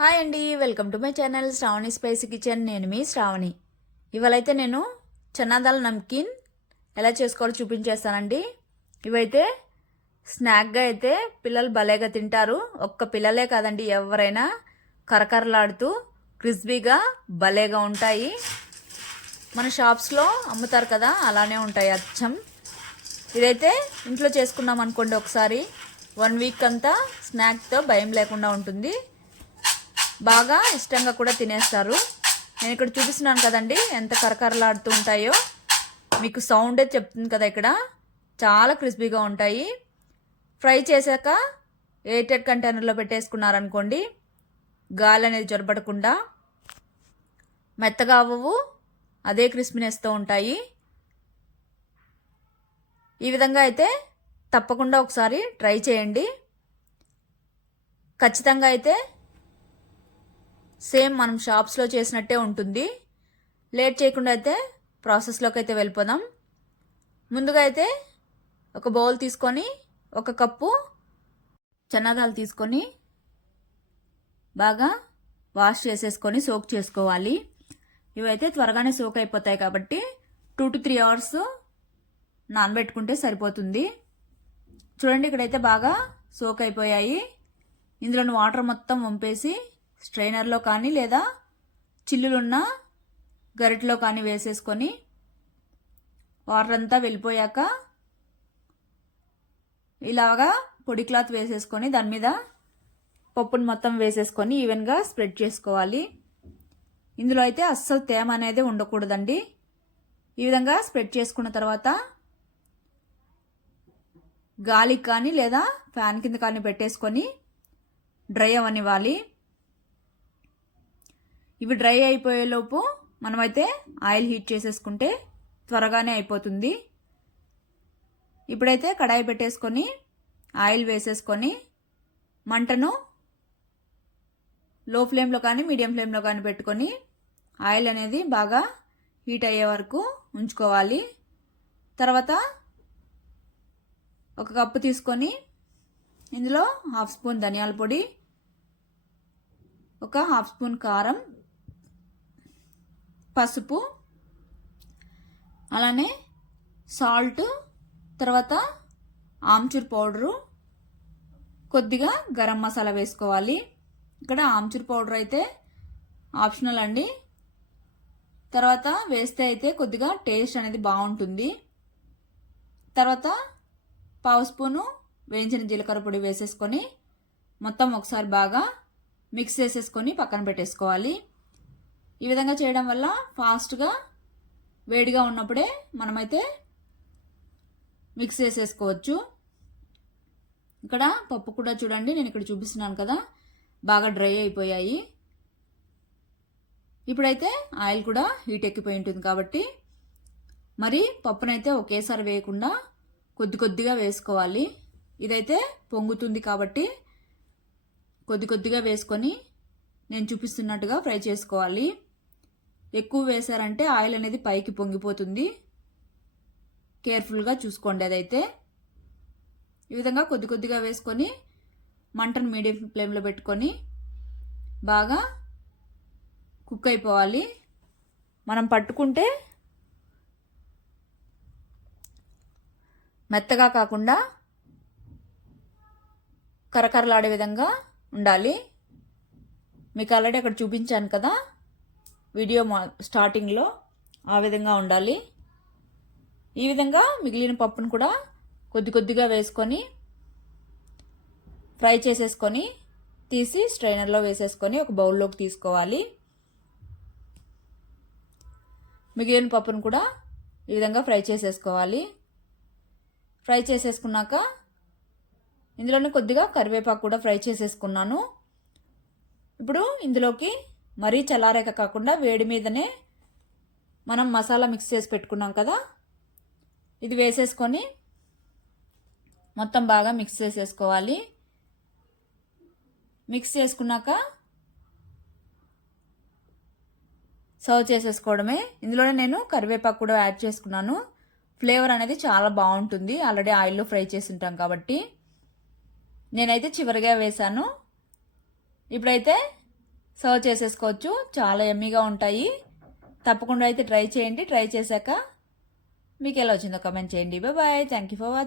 Hi అండి welcome to my channel Shravani spicy kitchen. నేను మీ శ్రావణి. ఇవాళైతే నేను చన్నాదాల నమ్కిన్ ఎలా చేసుకోవాలో చూపించేస్తానండి. ఇవైతే స్నాక్గా అయితే పిల్లలు భలేగా తింటారు. ఒక్క పిల్లలే కాదండి ఎవరైనా కరకరలాడుతూ క్రిస్పీగా భలేగా ఉంటాయి. మన షాప్స్లో అమ్ముతారు కదా అలానే ఉంటాయి అచ్చం. ఇదైతే ఇంట్లో చేసుకున్నాం అనుకోండి ఒకసారి వన్ వీక్ అంతా స్నాక్తో భయం లేకుండా ఉంటుంది. బాగా ఇష్టంగా కూడా తినేస్తారు. నేను ఇక్కడ చూపిస్తున్నాను కదండి ఎంత కరకరలాడుతూ ఉంటాయో. మీకు సౌండే చెప్తుంది కదా ఇక్కడ. చాలా క్రిస్పీగా ఉంటాయి. ఫ్రై చేశాక ఎయిటెడ్ కంటైనర్లో పెట్టేసుకున్నారనుకోండి గాలి అనేది జొరబడకుండా మెత్తగా అవ్వవు అదే క్రిస్పీనెస్తో ఉంటాయి. ఈ విధంగా అయితే తప్పకుండా ఒకసారి ట్రై చేయండి. ఖచ్చితంగా అయితే సేమ్ మనం షాప్స్లో చేసినట్టే ఉంటుంది. లేట్ చేయకుండా అయితే ప్రాసెస్లోకి అయితే వెళ్ళిపోదాం. ముందుగా అయితే ఒక బౌల్ తీసుకొని ఒక కప్పు చన్నాదాలు తీసుకొని బాగా వాష్ చేసేసుకొని సోక్ చేసుకోవాలి. ఇవైతే త్వరగానే సోక్ అయిపోతాయి కాబట్టి టూ టు త్రీ అవర్స్ నానబెట్టుకుంటే సరిపోతుంది. చూడండి ఇక్కడైతే బాగా సోక్ అయిపోయాయి. ఇందులోని వాటర్ మొత్తం వంపేసి స్ట్రైనర్లో కానీ లేదా చిల్లులున్న గరిటలో కానీ వేసేసుకొని వాటర్ అంతా వెళ్ళిపోయాక ఇలాగా పొడి క్లాత్ వేసేసుకొని దాని మీద పప్పుని మొత్తం వేసేసుకొని ఈవెన్గా స్ప్రెడ్ చేసుకోవాలి. ఇందులో అయితే అస్సలు తేమ అనేది ఉండకూడదండి. ఈ విధంగా స్ప్రెడ్ చేసుకున్న తర్వాత గాలికి కానీ లేదా ఫ్యాన్ కింద కానీ పెట్టేసుకొని డ్రై అవనివ్వాలి ఇవి డ్రై అయిపోయేలోపు మనమైతే ఆయిల్ హీట్ చేసేసుకుంటే త్వరగానే అయిపోతుంది. ఇప్పుడైతే కడాయి పెట్టేసుకొని ఆయిల్ వేసేసుకొని మంటను లో ఫ్లేమ్లో కానీ మీడియం ఫ్లేమ్లో కానీ పెట్టుకొని ఆయిల్ అనేది బాగా హీట్ అయ్యే వరకు ఉంచుకోవాలి. తర్వాత ఒక కప్పు తీసుకొని ఇందులో హాఫ్ స్పూన్ ధనియాల పొడి ఒక హాఫ్ స్పూన్ కారం పసుపు అలానే సాల్ట్ తర్వాత ఆమ్చూర్ పౌడరు కొద్దిగా గరం మసాలా వేసుకోవాలి. ఇక్కడ ఆమ్చూర్ పౌడర్ అయితే ఆప్షనల్ అండి. తర్వాత వేస్తే అయితే కొద్దిగా టేస్ట్ అనేది బాగుంటుంది. తర్వాత పావు స్పూను వేయించిన జీలకర్ర పొడి వేసేసుకొని మొత్తం ఒకసారి బాగా మిక్స్ చేసేసుకొని పక్కన పెట్టేసుకోవాలి. ఈ విధంగా చేయడం వల్ల ఫాస్ట్గా వేడిగా ఉన్నప్పుడే మనమైతే మిక్స్ చేసేసుకోవచ్చు. ఇక్కడ పప్పు కూడా చూడండి నేను ఇక్కడ చూపిస్తున్నాను కదా బాగా డ్రై అయిపోయాయి. ఇప్పుడైతే ఆయిల్ కూడా హీట్ ఎక్కిపోయి ఉంటుంది కాబట్టి మరి పప్పునైతే ఒకేసారి వేయకుండా కొద్ది కొద్దిగా వేసుకోవాలి. ఇదైతే పొంగుతుంది కాబట్టి కొద్ది కొద్దిగా వేసుకొని నేను చూపిస్తున్నట్టుగా ఫ్రై చేసుకోవాలి. ఎక్కువ వేశారంటే ఆయిల్ అనేది పైకి పొంగిపోతుంది. కేర్ఫుల్గా చూసుకోండి అదైతే. ఈ విధంగా కొద్ది కొద్దిగా వేసుకొని మంటను మీడియం ఫ్లేమ్లో పెట్టుకొని బాగా కుక్ అయిపోవాలి. మనం పట్టుకుంటే మెత్తగా కాకుండా కరకరలాడే విధంగా ఉండాలి. మీకు ఆల్రెడీ అక్కడ చూపించాను కదా. వీడియో మా స్టార్టింగ్లో ఆ విధంగా ఉండాలి. ఈ విధంగా మిగిలిన పప్పును కూడా కొద్ది కొద్దిగా వేసుకొని ఫ్రై చేసేసుకొని తీసి స్ట్రైనర్లో వేసేసుకొని ఒక బౌల్లోకి తీసుకోవాలి. మిగిలిన పప్పును కూడా ఈ విధంగా ఫ్రై చేసేసుకోవాలి. ఫ్రై చేసేసుకున్నాక ఇందులోనే కొద్దిగా కరివేపాకు కూడా ఫ్రై చేసేసుకున్నాను. ఇప్పుడు ఇందులోకి మరీ చల్లారాక కాకుండా వేడి మీదనే మనం మసాలా మిక్స్ చేసి పెట్టుకున్నాం కదా? ఇది వేసేసుకొని మొత్తం బాగా మిక్స్ చేసేసుకోవాలి. మిక్స్ చేసుకున్నాక సర్వ్ చేసేసుకోవడమే. ఇందులోనే నేను కరివేపాకు కూడా యాడ్ చేసుకున్నాను. ఫ్లేవర్ అనేది చాలా బాగుంటుంది. ఆల్రెడీ ఆయిల్లో ఫ్రై చేసి ఉంటాం కాబట్టి నేనైతే చివరిగా వేశాను. ఇప్పుడైతే సర్వ్ చేసేసుకోవచ్చు. చాలా ఎమ్మీగా ఉంటాయి. తప్పకుండా అయితే ట్రై చేయండి. ట్రై చేశాక మీకు ఎలా వచ్చిందో కమెంట్ చేయండి. Bye thank you for watching